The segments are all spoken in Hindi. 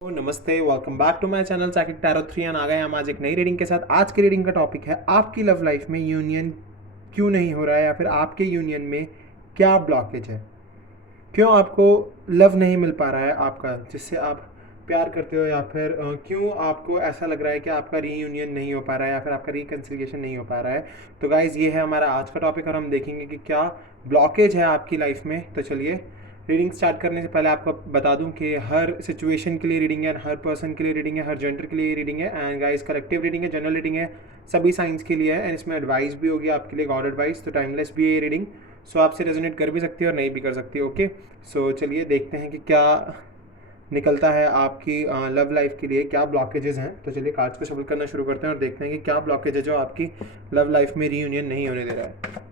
नमस्ते, welcome back to my channel psychic tarot 3 आ गए हम आज एक नई रीडिंग के साथ। आज की रीडिंग का टॉपिक है आपकी लव लाइफ में यूनियन क्यों नहीं हो रहा है, या फिर आपके यूनियन में क्या ब्लॉकेज है। क्यों आपको लव नहीं मिल पा रहा है आपका, जिससे आप प्यार करते हो, या फिर क्यों आपको ऐसा लग रहा है कि आपका रीयूनियन नहीं हो पा रहा है, या फिर आपका रिकन्सिलिएशन नहीं हो पा रहा है। तो गाइज, ये है हमारा आज का टॉपिक और हम देखेंगे कि क्या ब्लॉकेज है आपकी लाइफ में। तो चलिए, रीडिंग स्टार्ट करने से पहले आपको बता दूं कि हर सिचुएशन के लिए रीडिंग है, हर पर्सन के लिए रीडिंग है, हर जेंडर के लिए रीडिंग है। एंड गाइस, कलेक्टिव रीडिंग है, जनरल रीडिंग है, सभी साइंस के लिए है। एंड इसमें एडवाइस भी होगी आपके लिए, गॉड एडवाइस। तो टाइमलेस भी है ये रीडिंग, सो आपसे रेजोनेट कर भी सकती है और नहीं भी कर सकती है। ओके, सो चलिए देखते हैं कि क्या निकलता है आपकी लव लाइफ के लिए, क्या ब्लॉकेजेस हैं। तो चलिए कार्ड्स को शफल करना शुरू करते हैं और देखते हैं कि क्या ब्लॉकेज है जो आपकी लव लाइफ में रीयूनियन नहीं होने दे रहा है।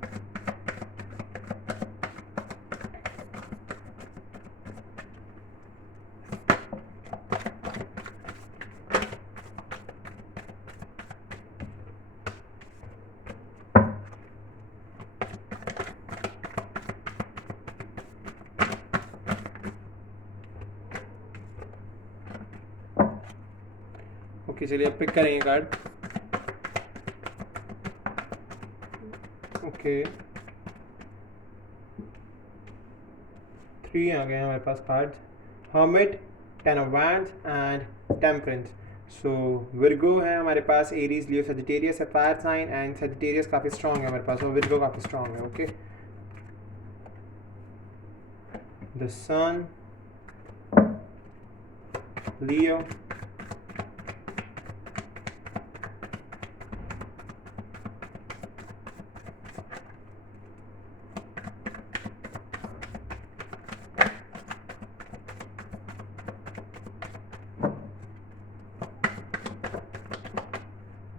ओके, चलिए अब पिक करेंगे कार्ड। ओके, 3 आ गए हैं हमारे पास cards, hermit, 10 of wands and temperance. So Virgo है हमारे पास, एरीज, लियो, सजिटेरियस है फायर साइन, एंड सजिटेरियस काफ़ी स्ट्रॉन्ग है हमारे पास और विर्गो काफ़ी स्ट्रॉन्ग है। Okay, the sun, Leo,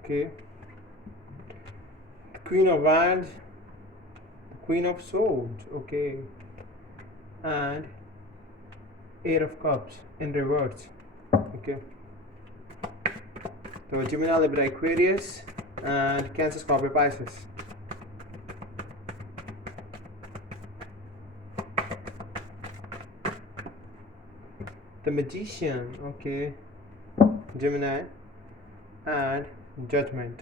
okay, the Queen of Wands, the Queen of Swords, okay, and Eight of Cups in reverse, okay. So Gemini, Libra, Aquarius, and Cancer, Scorpio, Pisces. The Magician, okay, Gemini, and Judgment.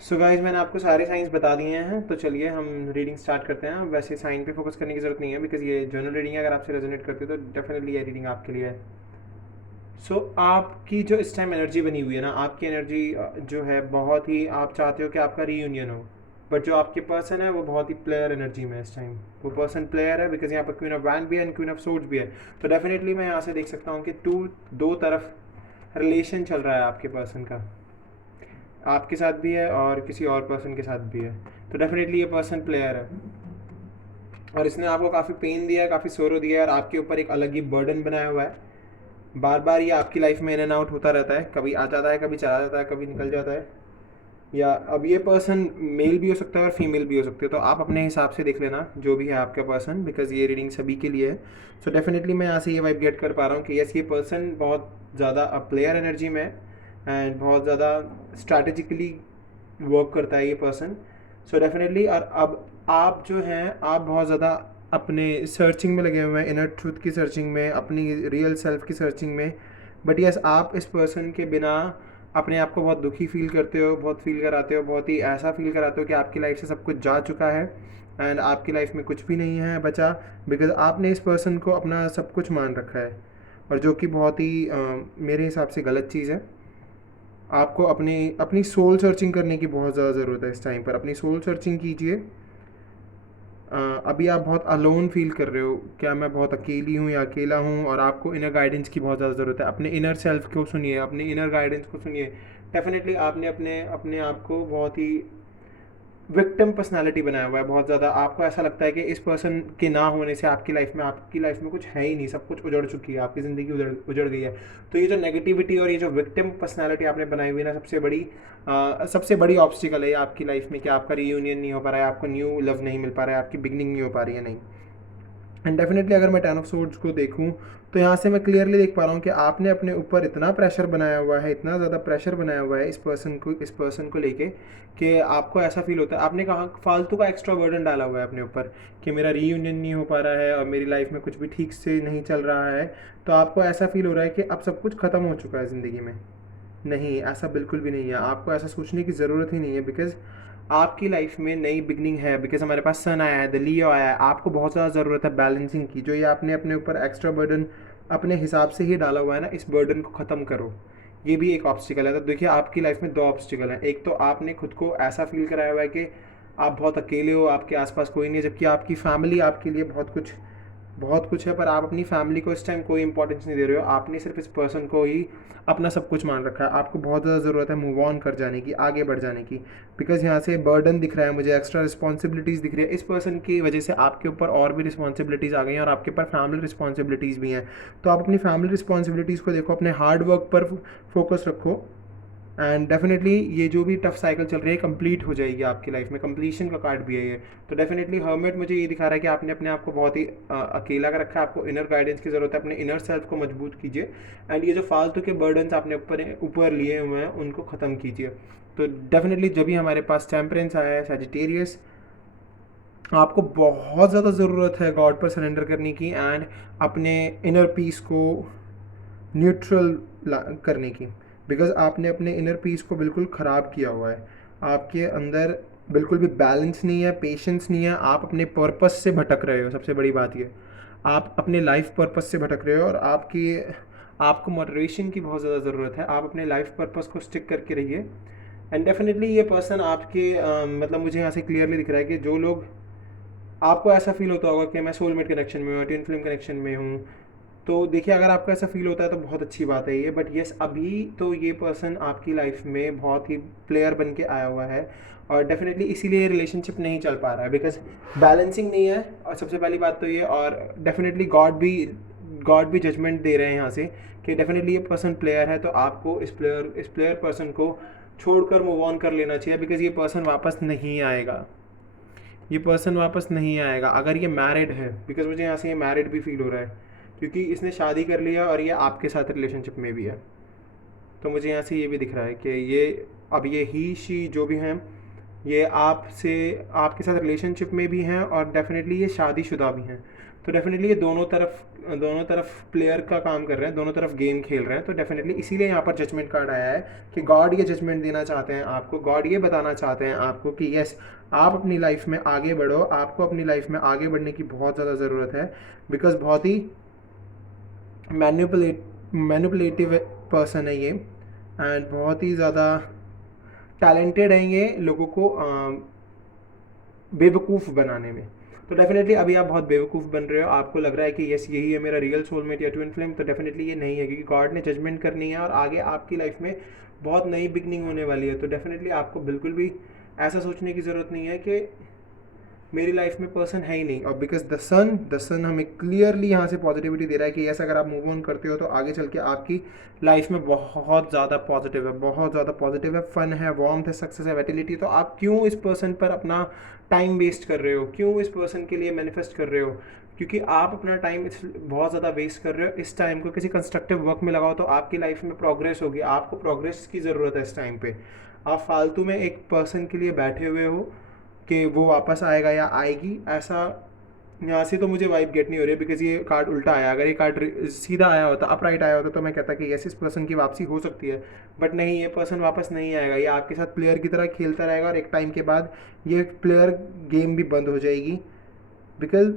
So guys, मैंने आपको सारे साइंस बता दिए हैं, तो चलिए हम रीडिंग स्टार्ट करते हैं। वैसे साइन पे फोकस करने की जरूरत नहीं है, बिकॉज ये जनरल रीडिंग है। अगर आपसे रेजोनेट करती है तो डेफिनेटली ये रीडिंग आपके लिए है। सो आपकी जो इस टाइम एनर्जी बनी हुई है ना, आपकी एनर्जी जो है बहुत ही, आप चाहते हो कि आपका रीयूनियन हो, बट जो आपके पर्सन है वो बहुत ही प्लेयर एनर्जी में है इस टाइम। वो पर्सन प्लेयर है, बिकॉज यहाँ पर क्वीन ऑफ वैंड भी है एंड क्वीन ऑफ सोर्ड्स भी है। तो डेफिनेटली मैं यहाँ से देख सकता हूँ कि दो तरफ रिलेशन चल रहा है आपके पर्सन का, आपके साथ भी है और किसी और पर्सन के साथ भी है। तो डेफिनेटली ये पर्सन प्लेयर है और इसने आपको काफ़ी पेन दिया है, काफ़ी सोरो दिया है, और आपके ऊपर एक अलग ही बर्डन बनाया हुआ है। बार बार ये आपकी लाइफ में इन एंड आउट होता रहता है, कभी आ जाता है, कभी चला जाता है, कभी निकल जाता है। या अब ये पर्सन मेल भी हो सकता है और फीमेल भी हो सकते हो, तो आप अपने हिसाब से देख लेना जो भी है आपका पर्सन, बिकॉज ये रीडिंग सभी के लिए है। सो डेफिनेटली मैं यहाँ से ये वाइब गेट कर पा रहा हूँ कि यस, ये पर्सन बहुत ज़्यादा प्लेयर एनर्जी में है एंड बहुत ज़्यादा स्ट्रैटेजिकली वर्क करता है ये पर्सन। सो डेफिनेटली, और अब आप जो हैं, आप बहुत ज़्यादा अपने सर्चिंग में लगे हुए हैं, इनर ट्रूथ की सर्चिंग में, अपनी रियल सेल्फ की सर्चिंग में। बट यस, आप इस पर्सन के बिना अपने आप को बहुत दुखी फील करते हो, बहुत फील कराते हो, बहुत ही ऐसा फील कराते हो कि आपकी लाइफ से सब कुछ जा चुका है एंड आपकी लाइफ में कुछ भी नहीं है बचा, बिकॉज आपने इस पर्सन को अपना सब कुछ मान रखा है, और जो कि बहुत ही मेरे हिसाब से गलत चीज़ है। आपको अपनी अपनी सोल सर्चिंग करने की बहुत ज़्यादा ज़रूरत है इस टाइम पर। अपनी सोल सर्चिंग कीजिए। अभी आप बहुत अलोन फील कर रहे हो, क्या मैं बहुत अकेली हूँ या अकेला हूँ, और आपको इनर गाइडेंस की बहुत ज़्यादा ज़रूरत है। अपने इनर सेल्फ को सुनिए, अपने इनर गाइडेंस को सुनिए। डेफिनेटली आपने अपने अपने आप को बहुत ही विक्टिम पर्सनालिटी बनाया हुआ है बहुत ज़्यादा। आपको ऐसा लगता है कि इस पर्सन के ना होने से आपकी लाइफ में कुछ है ही नहीं, सब कुछ उजड़ चुकी है, आपकी ज़िंदगी उजड़ गई है। तो ये जो नेगेटिविटी और ये जो विक्टिम पर्सनालिटी आपने बनाई हुई है ना, सबसे बड़ी ऑब्स्टिकल है आपकी लाइफ में, कि आपका रीयूनियन नहीं हो पा रहा है, आपको न्यू लव नहीं मिल पा रहा है, आपकी बिगनिंग नहीं हो पा रही है। नहीं, एंड डेफिनेटली अगर मैं 10 ऑफ सोर्ड्स को देखूं तो यहाँ से मैं क्लियरली देख पा रहा हूँ कि आपने अपने ऊपर इतना प्रेशर बनाया हुआ है, इतना ज़्यादा प्रेशर बनाया हुआ है इस पर्सन को लेके कि आपको ऐसा फील होता है, आपने कहा फालतू का एक्स्ट्रा बर्डन डाला हुआ है अपने ऊपर कि मेरा रीयूनियन नहीं हो पा रहा है और मेरी लाइफ में कुछ भी ठीक से नहीं चल रहा है। तो आपको ऐसा फील हो रहा है कि अब सब कुछ ख़त्म हो चुका है ज़िंदगी में। नहीं, ऐसा बिल्कुल भी नहीं है, आपको ऐसा सोचने की ज़रूरत ही नहीं है। बिकॉज आपकी लाइफ में नई बिगनिंग है, बिकॉज हमारे पास सन आया है, द लियो आया है। आपको बहुत ज़्यादा ज़रूरत है बैलेंसिंग की। जो ये आपने अपने ऊपर एक्स्ट्रा बर्डन अपने हिसाब से ही डाला हुआ है ना, इस बर्डन को ख़त्म करो। ये भी एक ऑब्स्टिकल है। तो देखिए, आपकी लाइफ में दो ऑब्स्टिकल हैं। एक तो आपने खुद को ऐसा फील कराया हुआ है कि आप बहुत अकेले हो, आपके आसपास कोई नहीं है, जबकि आपकी फैमिली आपके लिए बहुत कुछ है, पर आप अपनी फैमिली को इस टाइम कोई इंपॉर्टेंस नहीं दे रहे हो। आपने सिर्फ इस पर्सन को ही अपना सब कुछ मान रखा है। आपको बहुत ज़्यादा ज़रूरत है मूव ऑन कर जाने की, आगे बढ़ जाने की। बिकॉज यहाँ से बर्डन दिख रहा है मुझे, एक्स्ट्रा रिस्पॉन्सिबिलिटीज़ दिख रही है। इस पर्सन की वजह से आपके ऊपर और भी रिस्पॉन्सिबिलिटीज़ आ गई हैं और आपके ऊपर फैमिली रिस्पॉन्सिबिलिटीज़ भी हैं। तो आप अपनी फैमिली रिस्पॉन्सिबिलिटीज़ को देखो, अपने हार्ड वर्क पर फोकस रखो। एंड डेफिनेटली ये जो भी टफ साइकिल चल रही है कंप्लीट हो जाएगी आपकी लाइफ में। कंप्लीशन का कार्ड भी है ये। तो डेफिनेटली हर्मिट मुझे ये दिखा रहा है कि आपने अपने आप को बहुत ही अकेला कर रखा है। आपको इनर गाइडेंस की ज़रूरत है। अपने इनर सेल्फ को मजबूत कीजिए एंड ये जो फालतू के बर्डन्स आपने ऊपर लिए हुए हैं उनको ख़त्म कीजिए। तो डेफिनेटली जब भी हमारे पास टेम्परेंस आया है सैजिटेरियस, आपको बहुत ज़्यादा ज़रूरत है गॉड पर सरेंडर करने की एंड अपने इनर पीस को न्यूट्रल करने की। बिकॉज आपने अपने इनर पीस को बिल्कुल ख़राब किया हुआ है। आपके अंदर बिल्कुल भी बैलेंस नहीं है, पेशेंस नहीं है। आप अपने पर्पस से भटक रहे हो। सबसे बड़ी बात ये, आप अपने लाइफ पर्पस से भटक रहे हो और आपको मोटिवेशन की बहुत ज़्यादा ज़रूरत है। आप अपने लाइफ पर्पस को स्टिक करके रहिए। एंड डेफिनेटली ये पर्सन आपके मतलब मुझे यहाँ से क्लियरली दिख रहा है कि जो लोग, आपको ऐसा फील होता होगा कि मैं सोलमेट कनेक्शन में हूँ, ट्विन फ्लेम कनेक्शन में हूँ। तो देखिए, अगर आपको ऐसा फील होता है तो बहुत अच्छी बात है ये। बट येस, अभी तो ये पर्सन आपकी लाइफ में बहुत ही प्लेयर बन के आया हुआ है और डेफिनेटली इसीलिए रिलेशनशिप नहीं चल पा रहा है। बिकॉज बैलेंसिंग नहीं है और सबसे पहली बात तो ये, और डेफिनेटली गॉड भी जजमेंट दे रहे हैं यहाँ से कि डेफिनेटली ये पर्सन प्लेयर है। तो आपको इस प्लेयर पर्सन को छोड़कर मूव ऑन कर लेना चाहिए। बिकॉज ये पर्सन वापस नहीं आएगा। ये पर्सन वापस नहीं आएगा अगर ये मैरिड है। बिकॉज मुझे यहाँ से ये मैरिड भी फील हो रहा है क्योंकि इसने शादी कर लिया और ये आपके साथ रिलेशनशिप में भी है। तो मुझे यहाँ से ये भी दिख रहा है कि ये ही शी जो भी हैं, ये आपके साथ रिलेशनशिप में भी हैं और डेफिनेटली ये शादीशुदा भी हैं। तो डेफिनेटली ये दोनों तरफ प्लेयर का काम कर रहे हैं, दोनों तरफ गेम खेल रहे हैं। तो डेफिनेटली इसीलिए यहाँ पर जजमेंट कार्ड आया है कि गॉड ये जजमेंट देना चाहते हैं आपको। गॉड ये बताना चाहते हैं आपको कि यस, आप अपनी लाइफ में आगे बढ़ो। आपको अपनी लाइफ में आगे बढ़ने की बहुत ज़्यादा ज़रूरत है। बिकॉज बहुत ही मैनिपुलेटिव पर्सन है ये एंड बहुत ही ज़्यादा टैलेंटेड हैं ये लोगों को बेवकूफ़ बनाने में। तो डेफिनेटली अभी आप बहुत बेवकूफ़ बन रहे हो। आपको लग रहा है कि यस, यही है मेरा रियल सोलमेट या ट्विन फ्लेम। तो डेफिनेटली ये नहीं है, क्योंकि गॉड ने जजमेंट करनी है और आगे आपकी लाइफ में बहुत नई बिगनिंग होने वाली है। तो डेफिनेटली आपको बिल्कुल भी ऐसा सोचने की ज़रूरत नहीं है कि मेरी लाइफ में पर्सन है ही नहीं। और बिकॉज द सन हमें क्लियरली यहाँ से पॉजिटिविटी दे रहा है कि यस, अगर आप मूव ऑन करते हो तो आगे चल के आपकी लाइफ में बहुत ज़्यादा पॉजिटिव है, बहुत ज़्यादा पॉजिटिव है, फन है, वार्मथ है, सक्सेस है, विटलिटी। तो आप क्यों इस पर्सन पर अपना टाइम वेस्ट कर रहे हो? क्यों इस पर्सन के लिए मैनिफेस्ट कर रहे हो? क्योंकि आप अपना टाइम बहुत ज़्यादा वेस्ट कर रहे हो। इस टाइम को किसी कंस्ट्रक्टिव वर्क में लगाओ तो आपकी लाइफ में प्रोग्रेस होगी। आपको प्रोग्रेस की ज़रूरत है इस टाइम पे। आप फालतू में एक पर्सन के लिए बैठे हुए हो कि वो वापस आएगा या आएगी, ऐसा यहाँ से तो मुझे वाइब गेट नहीं हो रही। बिकॉज ये कार्ड उल्टा आया। अगर ये कार्ड सीधा आया होता, अपराइट आया होता, तो मैं कहता कि यस, इस पर्सन की वापसी हो सकती है। बट नहीं, ये पर्सन वापस नहीं आएगा। ये आपके साथ प्लेयर की तरह खेलता रहेगा और एक टाइम के बाद ये प्लेयर गेम भी बंद हो जाएगी। बिकॉज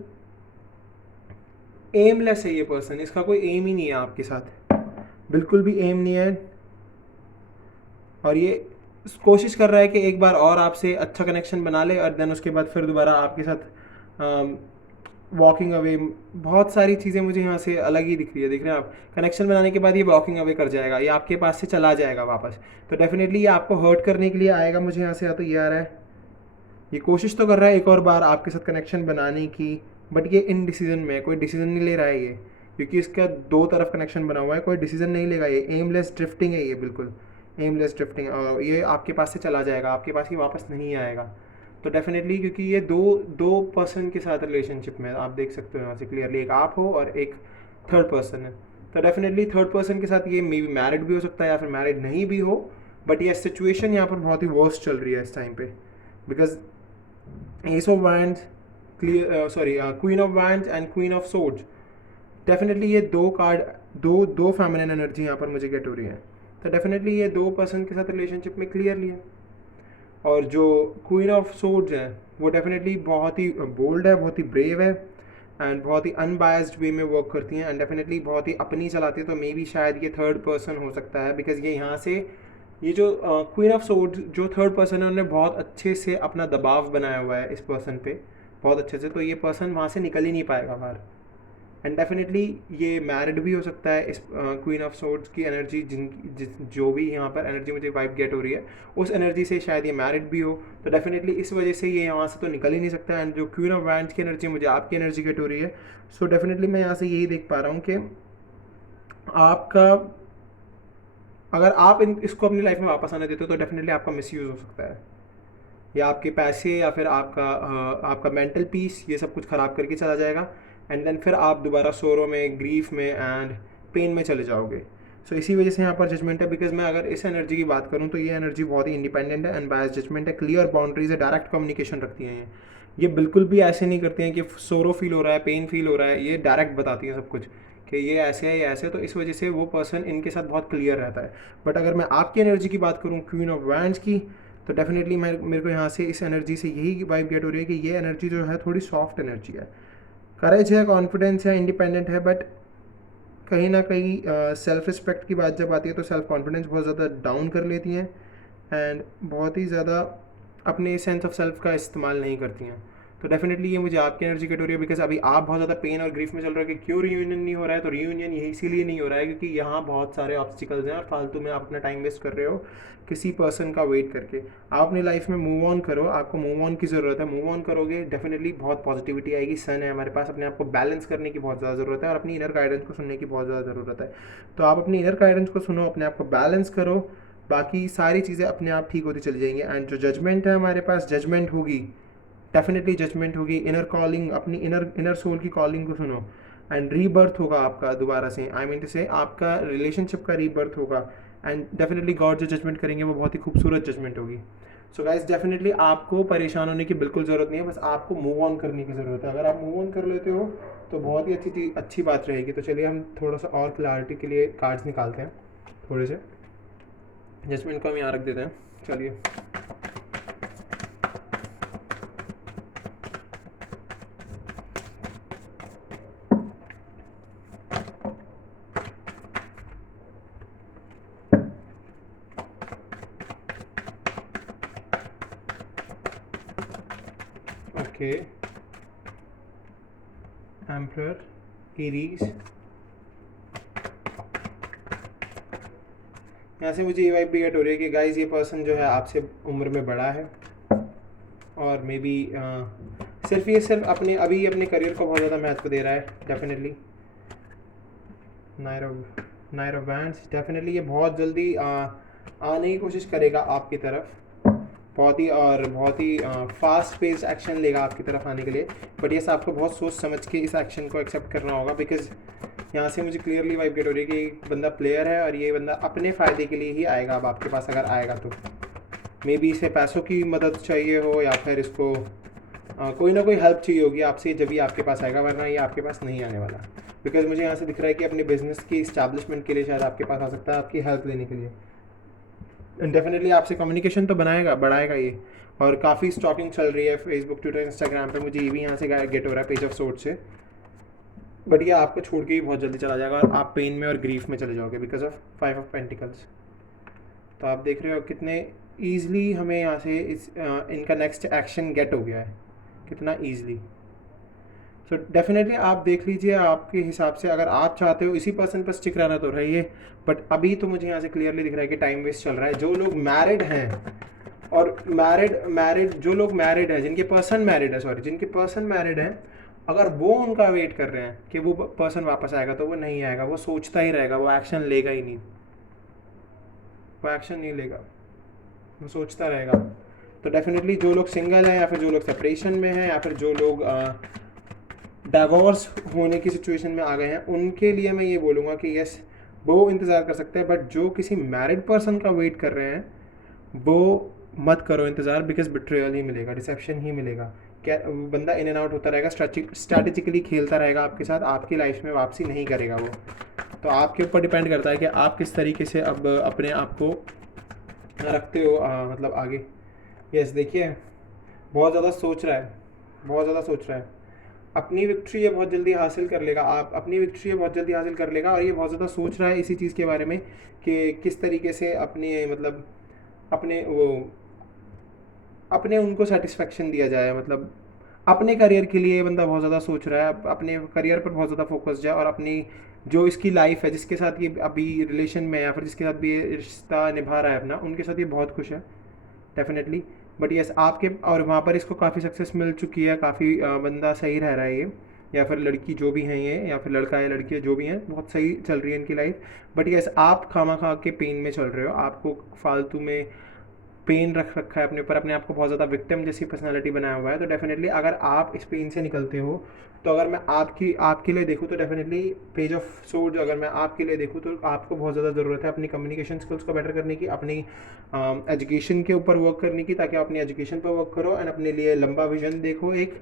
एमलेस है ये पर्सन, इसका कोई एम ही नहीं है आपके साथ, बिल्कुल भी एम नहीं है। और ये कोशिश कर रहा है कि एक बार और आपसे अच्छा कनेक्शन बना ले और देन उसके बाद फिर दोबारा आपके साथ वॉकिंग अवे। बहुत सारी चीज़ें मुझे यहाँ से अलग ही दिख रही है। देख रहे हैं आप, कनेक्शन बनाने के बाद ये वॉकिंग अवे कर जाएगा, ये आपके पास से चला जाएगा वापस। तो डेफिनेटली ये आपको हर्ट करने के लिए आएगा। मुझे यहाँ से या तो ये आ रहा है, ये कोशिश तो कर रहा है एक और बार आपके साथ कनेक्शन बनाने की, बट ये इन डिसीजन में कोई डिसीजन नहीं ले रहा है ये, क्योंकि इसका दो तरफ कनेक्शन बना हुआ है। कोई डिसीजन नहीं लेगा ये, एमलेस ड्रिफ्टिंग है ये, बिल्कुल एमलेस ड्रिफ्टिंग। और ये आपके पास से चला जाएगा, आपके पास ही वापस नहीं आएगा। तो डेफिनेटली क्योंकि ये दो दो पर्सन के साथ रिलेशनशिप में आप देख सकते हो यहाँ से क्लियरली, एक आप हो और एक थर्ड पर्सन है। तो डेफिनेटली थर्ड पर्सन के साथ ये मे बी मैरिड भी हो सकता है या फिर मैरिड नहीं भी हो, बट ये सिचुएशन यहाँ पर बहुत ही वर्स्ट चल रही है इस टाइम पे, because S of wands, clear sorry queen of wands and queen of swords, definitely ये दो कार्ड, दो फेमिनिन एनर्जी यहाँ पर मुझे गेट हो रही है। तो डेफिनेटली ये दो पर्सन के साथ रिलेशनशिप में क्लियरली है। और जो क्वीन ऑफ सोर्ड्स है वो डेफिनेटली बहुत ही बोल्ड है, बहुत ही ब्रेव है एंड बहुत ही अनबायस्ड वे में वर्क करती हैं एंड डेफिनेटली बहुत ही अपनी चलाती है। तो मे बी शायद ये थर्ड पर्सन हो सकता है, बिकॉज ये यहाँ से ये जो क्वीन ऑफ सोर्ड्स जो थर्ड पर्सन है उन्होंने बहुत अच्छे से अपना दबाव बनाया हुआ है इस पर्सन पे, बहुत अच्छे से। तो ये पर्सन वहाँ से निकल ही नहीं पाएगा बाहर एंड डेफिनेटली ये मैरिड भी हो सकता है। इस क्वीन ऑफ सोर्ड्स की एनर्जी जो भी यहाँ पर एनर्जी मुझे वाइब गेट हो रही है उस एनर्जी से शायद ये मैरिड भी हो। तो डेफिनेटली इस वजह से ये यहाँ से तो निकल ही नहीं सकता। एंड जो क्वीन ऑफ वैंड्स की एनर्जी मुझे आपकी एनर्जी गेट हो रही है, सो डेफिनेटली मैं यहाँ से यही देख पा रहा हूँ कि आपका, अगर आप इसको अपनी लाइफ में वापस आने देते हो तो डेफिनेटली आपका मिसयूज़ हो सकता है, या आपके पैसे या फिर आपका मेंटल पीस, ये सब कुछ ख़राब करके चला जाएगा एंड देन फिर आप दोबारा सोरो में, ग्रीफ में एंड पेन में चले जाओगे। सो इसी वजह से यहाँ पर जजमेंट है। बिकॉज मैं अगर इस एनर्जी की बात करूँ तो ये एनर्जी बहुत ही इंडिपेंडेंट है, अनबायस्ड जजमेंट है, क्लियर बाउंड्रीज है, डायरेक्ट कम्युनिकेशन रखती हैं। ये बिल्कुल भी ऐसे नहीं करती हैं कि सोरो फील हो रहा है, पेन फील हो रहा है, ये डायरेक्ट बताती हैं सब कुछ कि ये ऐसे है, ये ऐसे है। तो इस वजह से वो पर्सन इनके साथ बहुत क्लियर रहता है। बट अगर मैं आपकी एनर्जी की बात करूँ, क्वीन ऑफ वैंड्स की, तो डेफिनेटली मेरे को यहाँ से इस एनर्जी से यही वाइब गेट हो रही है कि ये एनर्जी जो है थोड़ी सॉफ्ट एनर्जी है, करेज है, कॉन्फिडेंस है, इंडिपेंडेंट है, बट कहीं ना कहीं सेल्फ रिस्पेक्ट की बात जब आती है तो सेल्फ कॉन्फिडेंस बहुत ज़्यादा डाउन कर लेती हैं एंड बहुत ही ज़्यादा अपने सेंस ऑफ सेल्फ का इस्तेमाल नहीं करती हैं। तो डेफिनेटली ये मुझे आपकी एनर्जी गेट हो रही है, बिकॉज अभी आप बहुत ज़्यादा पेन और ग्रीफ में चल रहे हो कि क्यों रियूनियन नहीं हो रहा है। तो रियूनियन यही इसीलिए नहीं हो रहा है क्योंकि यहाँ बहुत सारे ऑब्स्टिकल्स हैं और फालतू में आप अपना टाइम वेस्ट कर रहे हो किसी पर्सन का वेट करके। आप अपनी लाइफ में मूव ऑन करो, आपको मूव ऑन की ज़रूरत है। मूव ऑन करोगे डेफिनेटली बहुत पॉजिटिविटी आएगी। सन है हमारे पास, अपने आप को बैलेंस करने की बहुत ज़्यादा ज़रूरत है और अपनी इनर गाइडेंस को सुनने की बहुत ज़्यादा ज़रूरत है। तो आप अपनी इनर गाइडेंस को सुनो, अपने आप को बैलेंस करो, बाकी सारी चीज़ें अपने आप ठीक होती चली जाएंगी। एंड जो जजमेंट है हमारे पास, जजमेंट होगी, डेफिनेटली जजमेंट होगी। इनर कॉलिंग, अपनी इनर सोल की कॉलिंग को सुनो एंड रीबर्थ होगा आपका दोबारा से। आई मीन टू से आपका रिलेशनशिप का रीबर्थ होगा एंड डेफिनेटली गॉड जो जजमेंट करेंगे वो बहुत ही खूबसूरत जजमेंट होगी। सो गाइस डेफिनेटली आपको परेशान होने की बिल्कुल ज़रूरत नहीं है, बस आपको मूव ऑन करने की ज़रूरत है। अगर आप मूव ऑन कर लेते हो तो बहुत ही अच्छी बात रहेगी। तो चलिए हम थोड़ा सा और क्लैरिटी के लिए कार्ड्स निकालते हैं थोड़े से। जजमेंट को हम यहाँ रख देते हैं। चलिए ओके, एम्परर, एरीज, यहाँ से मुझे ये वाइब भी गेट हो रही है कि गाइस ये पर्सन जो है आपसे उम्र में बड़ा है और मे बी सिर्फ अपने करियर को बहुत ज़्यादा महत्व दे रहा है। Definitely night of wands, definitely ये बहुत जल्दी आने की कोशिश करेगा आपकी तरफ, बहुत ही फास्ट पेस एक्शन लेगा आपकी तरफ आने के लिए। बट ये आपको बहुत सोच समझ के इस एक्शन को एक्सेप्ट करना होगा, बिकॉज यहाँ से मुझे क्लियरली वाइब गेट हो रही है कि एक बंदा प्लेयर है और ये बंदा अपने फ़ायदे के लिए ही आएगा। अब आपके पास अगर आएगा तो मे बी इसे पैसों की मदद चाहिए हो या फिर इसको कोई ना कोई हेल्प चाहिए होगी आपसे, जब भी आपके पास आएगा, वरना ये आपके पास नहीं आने वाला। बिकॉज मुझे यहाँ से दिख रहा है कि अपने बिजनेस की इस्टेब्लिशमेंट के लिए शायद आपके पास आ सकता है, आपकी हेल्प लेने के लिए। डेफिनेटली आपसे कम्युनिकेशन तो बढ़ाएगा ये। और काफ़ी स्टॉकिंग चल रही है फेसबुक, ट्विटर, इंस्टाग्राम पे, मुझे ये भी यहाँ से गेट हो रहा है पेज ऑफ सोर्ड से। बट ये आपको छोड़ के ही बहुत जल्दी चला जाएगा और आप पेन में और ग्रीफ में चले जाओगे बिकॉज ऑफ 5 ऑफ पेंटिकल्स। तो आप देख रहे हो कितने ईजली हमें यहाँ से इनका नेक्स्ट एक्शन गेट हो गया है, कितना ईजली। सो डेफिनेटली आप देख लीजिए आपके हिसाब से, अगर आप चाहते हो इसी पर्सन पर स्टिक रहना तो रहिए। बट अभी तो मुझे यहाँ से क्लियरली दिख रहा है कि टाइम वेस्ट चल रहा है। जो लोग मैरिड हैं और जो लोग मैरिड हैं, जिनके पर्सन मैरिड हैं, अगर वो उनका वेट कर रहे हैं कि वो पर्सन वापस आएगा, तो वो नहीं आएगा। वो सोचता ही रहेगा, वो एक्शन लेगा ही नहीं, वो एक्शन नहीं लेगा, वो सोचता रहेगा। तो डेफिनेटली जो लोग सिंगल हैं या फिर जो लोग सेपरेशन में हैं या फिर जो लोग डाइवोर्स होने की सिचुएशन में आ गए हैं, उनके लिए मैं ये बोलूँगा कि यस, वो इंतज़ार कर सकते हैं, बट जो किसी मैरिड पर्सन का वेट कर रहे हैं वो मत करो इंतज़ार, बिकॉज बिट्रेयल ही मिलेगा, डिसेप्शन ही मिलेगा। क्या बंदा इन एंड आउट होता रहेगा, स्ट्रैटेजिकली खेलता रहेगा आपके साथ, आपकी लाइफ में वापसी नहीं करेगा वो। तो आपके ऊपर डिपेंड करता है कि आप किस तरीके से अब अपने आप को रखते हो मतलब आगे। यस, देखिए बहुत ज़्यादा सोच रहा है, बहुत ज़्यादा सोच रहा है। अपनी विक्ट्री ये बहुत जल्दी हासिल कर लेगा, आप अपनी विक्ट्री ये बहुत जल्दी हासिल कर लेगा, और ये बहुत ज़्यादा सोच रहा है इसी चीज़ के बारे में कि किस तरीके से अपने मतलब अपने वो अपने उनको सेटिस्फेक्शन दिया जाए, मतलब अपने करियर के लिए बंदा बहुत ज़्यादा सोच रहा है, अपने करियर पर बहुत ज़्यादा फोकस जाए, और अपनी जो इसकी लाइफ है, जिसके साथ ये अभी रिलेशन में या फिर जिसके साथ भी ये रिश्ता निभा रहा है अपना, उनके साथ ये बहुत खुश है डेफिनेटली। बट यस, आपके और वहाँ पर इसको काफ़ी सक्सेस मिल चुकी है, काफ़ी बंदा सही रह रहा है ये, या फिर लड़की जो भी हैं ये, या फिर लड़का या लड़की जो भी हैं, बहुत सही चल रही है इनकी लाइफ। बट यस, आप खामा खा के पेन में चल रहे हो, आपको फालतू में पेन रख रखा है अपने ऊपर, अपने आप को बहुत ज़्यादा विक्टिम जैसी पर्सनालिटी बनाया हुआ है। तो डेफिनेटली अगर आप इस पेन से निकलते हो, तो अगर मैं आपके लिए देखूँ तो डेफिनेटली पेज ऑफ सोर्ड्स, अगर मैं आपके लिए देखूँ तो आपको बहुत ज़्यादा ज़रूरत है अपनी कम्युनिकेशन स्किल्स को बेटर करने की, अपनी एजुकेशन के ऊपर वर्क करने की, ताकि आप अपनी एजुकेशन पर वर्क करो एंड अपने लिए लंबा विजन देखो एक।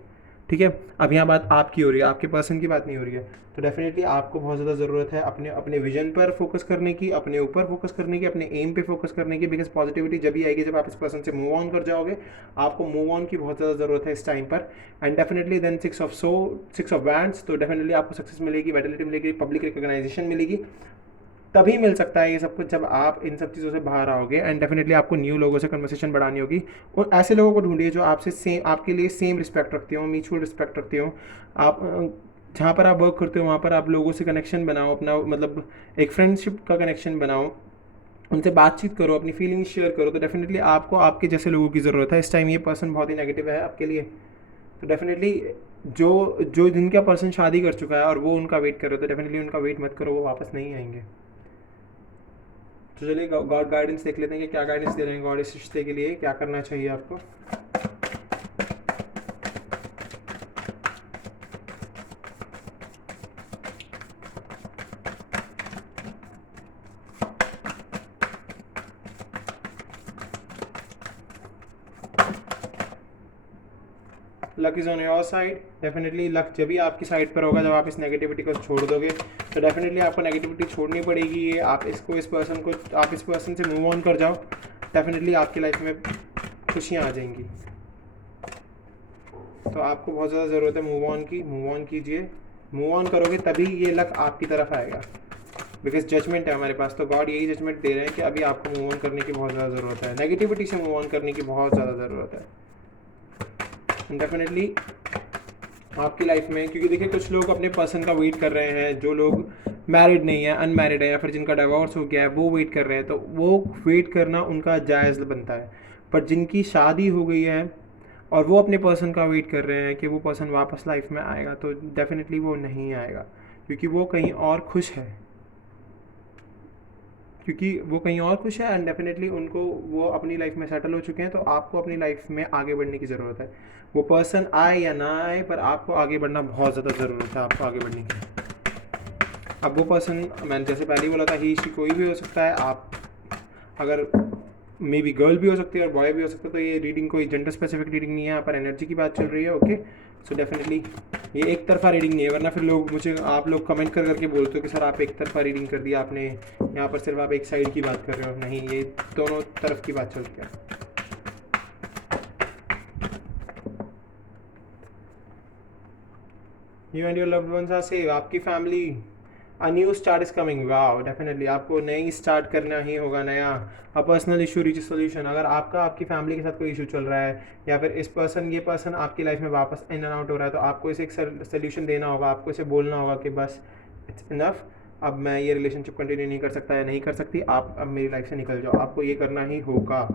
ठीक है, अब यहाँ बात आपकी हो रही है, आपके पर्सन की बात नहीं हो रही है। तो डेफिनेटली आपको बहुत ज़्यादा ज़रूरत है अपने अपने विजन पर फोकस करने की, अपने ऊपर फोकस करने की, अपने एम पे फोकस करने की, बिकॉज पॉजिटिविटी जब ही आएगी जब आप इस पर्सन से मूव ऑन कर जाओगे। आपको मूव ऑन की बहुत ज़्यादा ज़रूरत है इस टाइम पर। And definitely then 6 of wands, तो डेफिनेटली आपको सक्सेस मिलेगी, वाइटलिटी मिलेगी, पब्लिक रिकॉग्नाइजेशन मिलेगी। तभी मिल सकता है ये सब कुछ जब आप इन सब चीज़ों से बाहर आओगे। एंड डेफिनेटली आपको न्यू लोगों से कन्वर्सेशन बढ़ानी होगी, और ऐसे लोगों को ढूंढिए जो आपसे सेम, आपके लिए सेम रिस्पेक्ट रखते हो, म्यूचुअल रिस्पेक्ट रखते हो। आप जहाँ पर आप वर्क करते हो वहाँ पर आप लोगों से कनेक्शन बनाओ, अपना मतलब एक फ्रेंडशिप का कनेक्शन बनाओ, उनसे बातचीत करो, अपनी फीलिंग्स शेयर करो। तो डेफिनेटली आपको आपके जैसे लोगों की ज़रूरत है इस टाइम। ये पर्सन बहुत ही नेगेटिव है आपके लिए, तो डेफिनेटली जो जो जिनका पर्सन शादी कर चुका है और वो उनका वेट कर रहे हो, तो डेफिनेटली उनका वेट मत करो, वो वापस नहीं आएंगे। तो चलिए गॉड गाइडेंस देख लेते हैं कि क्या गाइडेंस दे रहे हैं गॉड इस रिश्ते के लिए, क्या करना चाहिए आपको। Luck is on your side. Definitely luck जब भी आपकी साइड पर होगा जब आप इस नेगेटिविटी को छोड़ दोगे। तो डेफिनेटली आपको नेगेटिविटी छोड़नी पड़ेगी, ये आप इसको आप इस पर्सन से मूव ऑन कर जाओ। डेफिनेटली आपकी लाइफ में खुशियाँ आ जाएंगी। तो आपको बहुत ज़्यादा ज़रूरत है मूव ऑन की, मूव ऑन कीजिए। मूव ऑन करोगे तभी ये लक आपकी तरफ आएगा, बिकॉज जजमेंट है हमारे पास। तो गॉड यही जजमेंट दे रहे हैं कि अभी आपको मूव ऑन करने की बहुत ज़्यादा ज़रूरत है, नेगेटिविटी से मूव ऑन करने की बहुत ज़्यादा ज़रूरत है डेफिनेटली आपकी लाइफ में। क्योंकि देखिए कुछ लोग अपने पर्सन का वेट कर रहे हैं, जो लोग मैरिड नहीं है, अनमैरिड है, या फिर जिनका डिवोर्स हो गया है, वो वेट कर रहे हैं। तो वो वेट करना उनका जायज़ बनता है। पर जिनकी शादी हो गई है और वो अपने पर्सन का वेट कर रहे हैं कि वो पर्सन वापस लाइफ में आएगा, तो डेफिनेटली वो नहीं आएगा, क्योंकि वो कहीं और खुश है, एंड डेफिनेटली उनको वो अपनी लाइफ में सेटल हो चुके हैं। तो आपको अपनी लाइफ में आगे बढ़ने की ज़रूरत है। वो पर्सन आए या ना आए, पर आपको आगे बढ़ना बहुत ज़्यादा ज़रूरत है, आपको आगे बढ़ने की। अब वो पर्सन, मैंने जैसे पहले ही बोला था, ही शी कोई भी हो सकता है। आप अगर मे बी गर्ल भी हो सकती है और बॉय भी हो सकता है। तो ये रीडिंग कोई जेंडर स्पेसिफिक रीडिंग नहीं है, यहाँ पर एनर्जी की बात चल रही है। ओके, सो डेफिनेटली ये एक तरफा रीडिंग नहीं है, वरना फिर आप लोग कमेंट कर करके बोलते हो कि सर आप एक तरफा रीडिंग कर दिया आपने, यहाँ पर सिर्फ आप एक साइड की बात कर रहे हो। नहीं, ये दोनों तरफ की बात चल रही है। You and your loved ones are safe, आपकी family, a new start is coming. Wow, definitely आपको नई स्टार्ट करना ही होगा, नया। A personal issue reach solution. अगर आपकी फैमिली के साथ कोई इशू चल रहा है, या फिर ये पर्सन आपकी लाइफ में वापस इन एंड आउट हो रहा है, तो आपको इसे एक सोल्यूशन देना होगा। आपको इसे बोलना होगा कि बस इट्स इनफ, अब मैं ये रिलेशनशिप कंटिन्यू नहीं कर सकता या नहीं कर सकती, आप अब मेरी लाइफ से निकल जाओ। आपको ये करना ही होगा,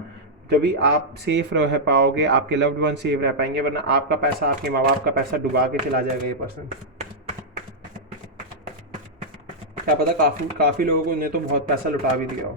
तभी आप सेफ रह पाओगे, आपके लव्ड वन सेफ रह पाएंगे। वरना आपका पैसा, आपके माँ बाप का पैसा डुबा के चला जाएगा ये पर्सन। क्या पता काफ़ी लोगों ने तो बहुत पैसा लुटा भी दिया हो।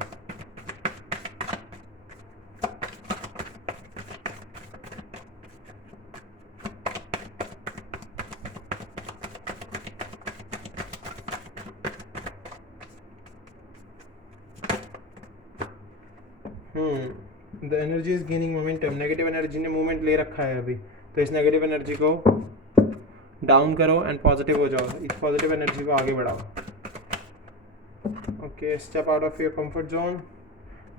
The energy is gaining momentum, negative energy ने मूवमेंट ले रखा है अभी, तो इस नेगेटिव एनर्जी को डाउन करो एंड पॉजिटिव हो जाओ, इस पॉजिटिव एनर्जी को आगे बढ़ाओ। Okay, step out of your comfort zone,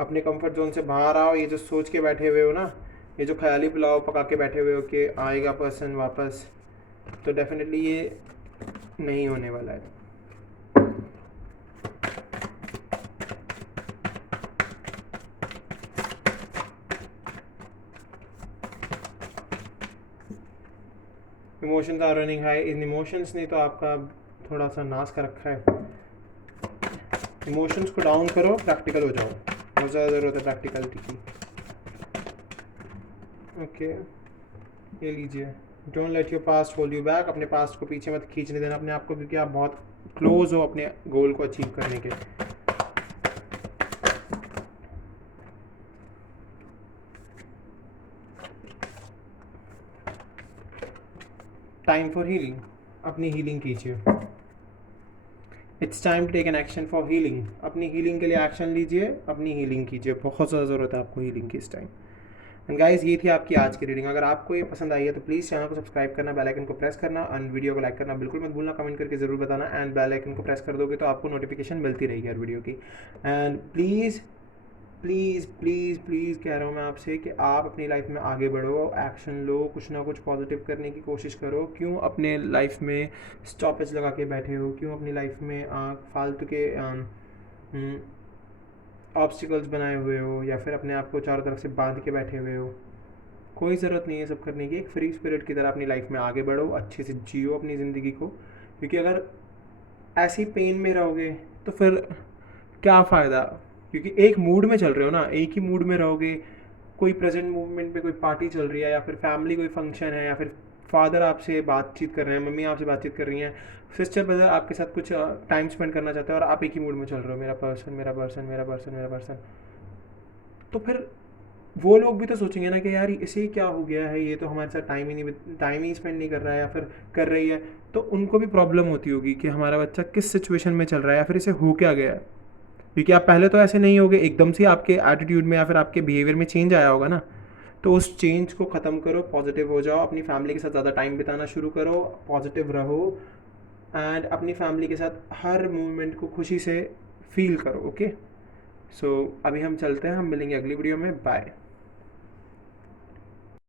अपने कंफर्ट जोन से बाहर आओ। ये जो सोच के बैठे हुए हो ना, ये जो ख्याली पुलाव पका के बैठे हुए हो कि आएगा पर्सन वापस, तो डेफिनेटली ये नहीं होने वाला है। इमोशंस आर रनिंग हाई, इन इमोशंस ने तो आपका थोड़ा सा नाश कर रखा है। इमोशंस को डाउन करो, प्रैक्टिकल हो जाओ, बहुत ज़्यादा ज़रूरत है प्रैक्टिकलिटी की। ओके, ये लीजिए, don't let your past hold you back, अपने पास्ट को पीछे मत खींचने देना अपने आप को, क्योंकि आप बहुत क्लोज हो अपने गोल को अचीव करने के। टाइम फॉर हीलिंग, अपनी हीलिंग कीजिए। It's time to take an action for healing, अपनी हीलिंग के लिए एक्शन लीजिए, अपनी हीलिंग कीजिए, बहुत ज़्यादा ज़रूरत है आपको हीलिंग की इस टाइम। एंड गाइस, ये थी आपकी आज की रीडिंग। अगर आपको ये पसंद आई है तो प्लीज़ चैनल को सब्सक्राइब करना, बेल आइकन को प्रेस करना एंड वीडियो को लाइक करना बिल्कुल मत भूलना, कमेंट करके ज़रूर बताना एंड बेल आइकन को प्रेस कर दोगे तो आपको नोटिफिकेशन मिलती रहेगी हर वीडियो की। And please please please please कह रहा हूँ मैं आपसे कि आप अपनी लाइफ में आगे बढ़ो, एक्शन लो, कुछ ना कुछ पॉजिटिव करने की कोशिश करो। क्यों अपने लाइफ में स्टॉपेज लगा के बैठे हो, क्यों अपनी लाइफ में फालतू के ऑब्स्टिकल्स बनाए हुए हो, या फिर अपने आप को चारों तरफ से बांध के बैठे हुए हो। कोई ज़रूरत नहीं है सब करने की। एक फ्री स्पिरिट की तरह अपनी लाइफ में आगे बढ़ो, अच्छे से जियो अपनी ज़िंदगी को, क्योंकि अगर ऐसी पेन में रहोगे तो फिर क्या फ़ायदा, क्योंकि एक मूड में चल रहे हो ना, एक ही मूड में रहोगे। कोई प्रेजेंट मूवमेंट में कोई पार्टी चल रही है, या फिर फैमिली कोई फंक्शन है, या फिर फादर आपसे बातचीत कर रहे हैं, मम्मी आपसे बातचीत कर रही हैं, सिस्टर ब्रदर आपके साथ कुछ टाइम स्पेंड करना चाहते हैं, और आप एक ही मूड में चल रहे हो, मेरा पर्सन मेरा पर्सन मेरा पर्सन मेरा पर्सन, तो फिर वो लोग भी तो सोचेंगे ना कि यार इसे क्या हो गया है, ये तो हमारे साथ टाइम ही स्पेंड नहीं कर रहा है, या फिर कर रही है, तो उनको भी प्रॉब्लम होती होगी कि हमारा बच्चा किस सिचुएशन में चल रहा है, या फिर इसे हो क्या गया है। क्योंकि आप पहले तो ऐसे नहीं होगे, एकदम से आपके एटीट्यूड में या फिर आपके बिहेवियर में चेंज आया होगा ना, तो उस चेंज को ख़त्म करो, पॉजिटिव हो जाओ, अपनी फैमिली के साथ ज़्यादा टाइम बिताना शुरू करो, पॉजिटिव रहो एंड अपनी फैमिली के साथ हर मोमेंट को खुशी से फील करो। ओके, सो अभी हम चलते हैं, हम मिलेंगे अगली वीडियो में, बाय।